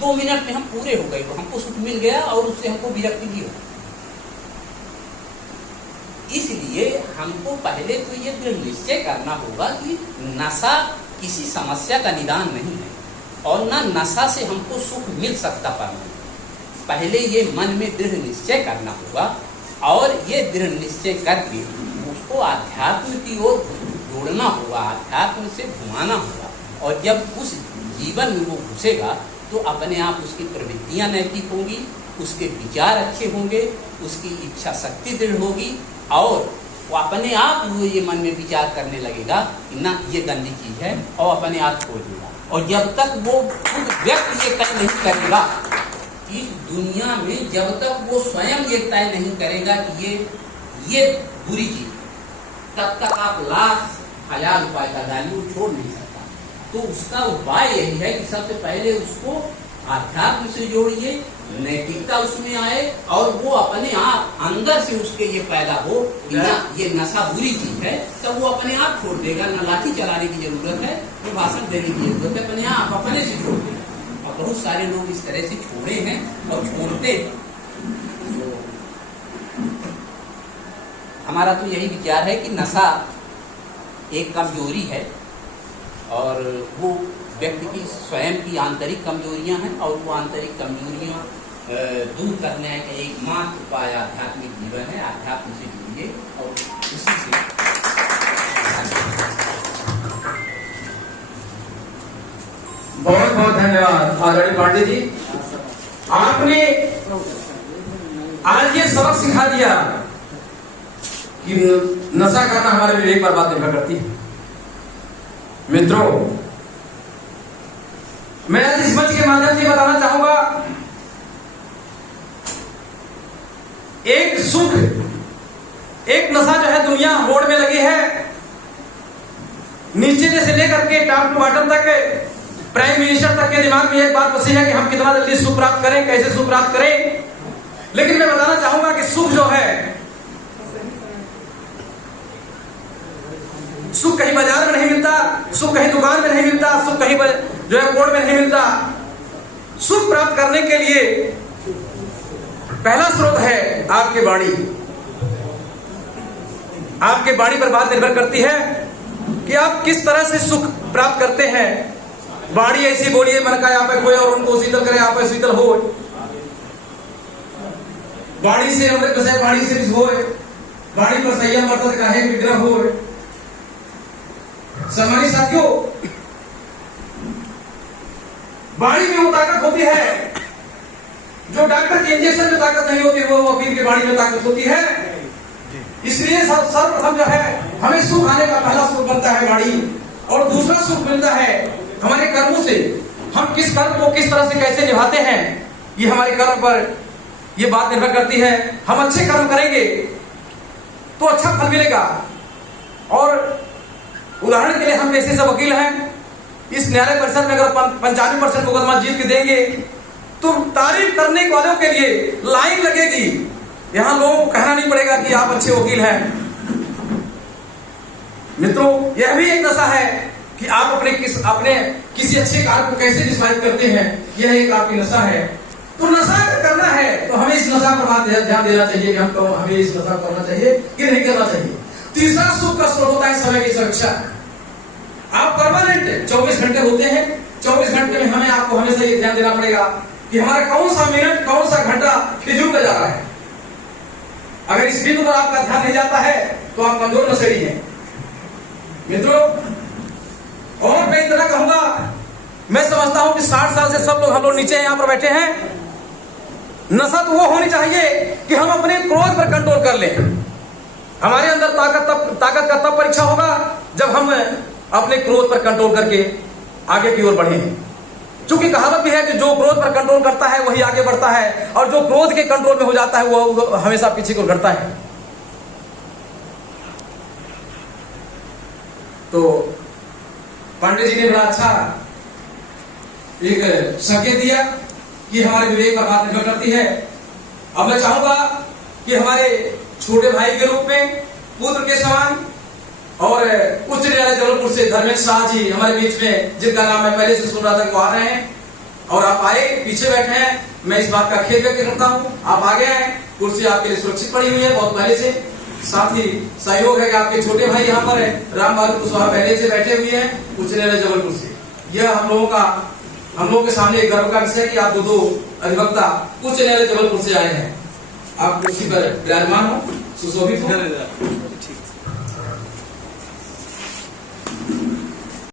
2 minute में हम पूरे हो गए, हमको सुख मिल गया और उससे हमको विरक्ति भी हो। इसलिए हमको पहले तो ये दृढ़ निश्चय करना होगा कि नशा किसी समस्या का निदान नहीं है और न नशा से हमको सुख मिल सकता परमानेंट। पहले ये मन में दृढ़ निश्चय करना होगा और ये दृढ़ निश्चय करके उसको आध्यात्म की ओर जोड़ना होगा, आध्यात्म से घुमाना होगा। और जब उस जीवन में वो घुसेगा तो अपने आप उसकी प्रवृत्तियां नैतिक होंगी, उसके विचार अच्छे होंगे, उसकी इच्छा शक्ति दृढ़ होगी और वो अपने आप वो ये मन में विचार करने लगेगा कि ना ये गंदी चीज है और अपने आप छोड़ देगा। और जब तक वो खुद व्यक्ति ये तय नहीं करेगा इस दुनिया में, जब तक वो स्वयं ये तय नहीं करेगा कि ये बुरी चीज, तब तक आप लाख हजार उपाय का वैल्यू छोड़ नहीं सकता। तो उसका उपाय यही है कि सबसे पहले उसको आध्यात्म से जोड़िए, नैतिकता उसमें आए और वो अपने आप अंदर से उसके ये पैदा हो कि ना ये नशा बुरी चीज है, तो वो अपने आप छोड़ देगा। न लाठी चलाने की जरूरत है, न भाषण देने की जरूरत है, अपने आप अपने से छोड़ देगा। और बहुत सारे लोग इस तरह से छोड़े हैं और छोड़ते हैं। हमारा तो यही विचार है कि नशा एक कमजोरी है और वो व्यक्ति की स्वयं की आंतरिक कमजोरियां हैं और वो आंतरिक कमजोरियां दूर करने का एकमात्र उपाय आध्यात्मिक जीवन है। आध्यात्म से जुड़िए और उसी से बहुत बहुत धन्यवाद आदरणीय पांडे जी। आपने आज ये सबक सिखा दिया कि नशा करना हमारे विवेक पर बात निर्भर करती है। मित्रों, मैं आज इस मंच के माध्यम से बताना चाहूंगा, एक सुख, एक नशा जो है दुनिया होड़ में लगी है। नीचे से लेकर के टॉप टू बॉटम तक प्राइम मिनिस्टर तक के दिमाग में एक बात बसी है कि हम कितना जल्दी सुख प्राप्त करें, कैसे सुख प्राप्त करें। लेकिन मैं बताना चाहूंगा कि सुख जो है, सुख कहीं बाजार में नहीं मिलता, सुख कहीं दुकान में नहीं मिलता, सुख कहीं जो है कोर्ट में नहीं मिलता। सुख प्राप्त करने के लिए पहला स्रोत है आपकी वाणी। आपके वाणी पर बात निर्भर करती है कि आप किस तरह से सुख प्राप्त करते हैं। वाणी ऐसी बोलिए मन का आप खोए और उनको शीतल करे आप शीतल हो। वाणी से अमृत बसे वाणी से होए, वाणी पर संयम वर्तन काहे विग्रह हो। सम्मानित साथियों, वाणी में वो ताकत होती है जो डॉक्टर के इंजेक्शन में ताकत नहीं होती, वो वकील की वाणी में ताकत होती है। इसलिए सर्वप्रथम जो है हमें सुख आने का पहला सुख बनता है वाणी, और दूसरा सुख मिलता है हमारे कर्मों से। हम किस कर्म को किस तरह से कैसे निभाते हैं, ये हमारे कर्म पर ये बात निर्भर करती है। हम अच्छे कर्म करेंगे तो अच्छा फल मिलेगा। और उदाहरण के लिए हम जैसे सब वकील हैं, इस न्यायालय परिषद में अगर 95% मुकदमा जीत के देंगे तो तारीफ करने वालों के लिए लाइन लगेगी। यहां लोगों को कहना नहीं पड़ेगा कि आप अच्छे वकील हैं। मित्रों, यह भी एक नशा है कि आप अपने किसी अच्छे कार्य को कैसे डिसाइड करते हैं, यह एक आपकी नशा है। तो नशा करना है तो हमें इस नशा पर ध्यान देना चाहिए कि हमें इस नशा करना चाहिए कि नहीं करना चाहिए। तीसरा सुख का स्रोत होता है समय की सुरक्षा। आप परमानेंट 24 घंटे होते हैं, 24 घंटे में हमें आपको हमेशा ये ध्यान देना पड़ेगा कि हमारा कौन सा मिनट कौन सा घंटा फिजूल में जा रहा है। अगर इस बिंदु पर आपका ध्यान नहीं जाता है तो आप कमजोर नशेड़ी हैं। मित्रों, और मैं इतना कहूंगा, मैं समझता हूं कि 60 साल से सब लोग हम लोग नीचे यहां पर बैठे हैं। नशा तो वो होनी चाहिए कि हम अपने क्रोध पर कंट्रोल कर लें। हमारे अंदर ताकत का तब परीक्षा होगा जब हम अपने क्रोध पर कंट्रोल करके आगे की ओर बढ़े। क्योंकि कहावत भी है कि जो क्रोध पर कंट्रोल करता है वही आगे बढ़ता है, और जो क्रोध के कंट्रोल में हो जाता है वो हमेशा पीछे को घटता है। तो पांडे जी ने बड़ा अच्छा एक संकेत दिया कि हमारे विवेक पर बात निर्भर करती है। अब मैं चाहूंगा कि हमारे छोटे भाई के रूप में पुत्र के समान और उच्च न्यायालय जबलपुर से धर्मेंद्र शाह जी हमारे बीच में, जिनका नाम मैं पहले से सुन रहा था, वो आ रहे हैं। और आप आए, पीछे बैठे हैं, मैं इस बात का खेद व्यक्त करता हूँ। आप आगे आए, कुर्सी आपके लिए सुरक्षित पड़ी हुई है बहुत पहले से। साथ ही सहयोग है कि आपके छोटे भाई यहाँ पर है, राम बहादुर कुशवाहा पहले से बैठे हुए हैं उच्च न्यायालय जबलपुर से। यह हम लोगों के सामने एक गर्व का विषय है कि आप दो अधिवक्ता उच्च न्यायालय जबलपुर से आए हैं। आप कुर्सी पर विराजमान हो, सुशोभित हो।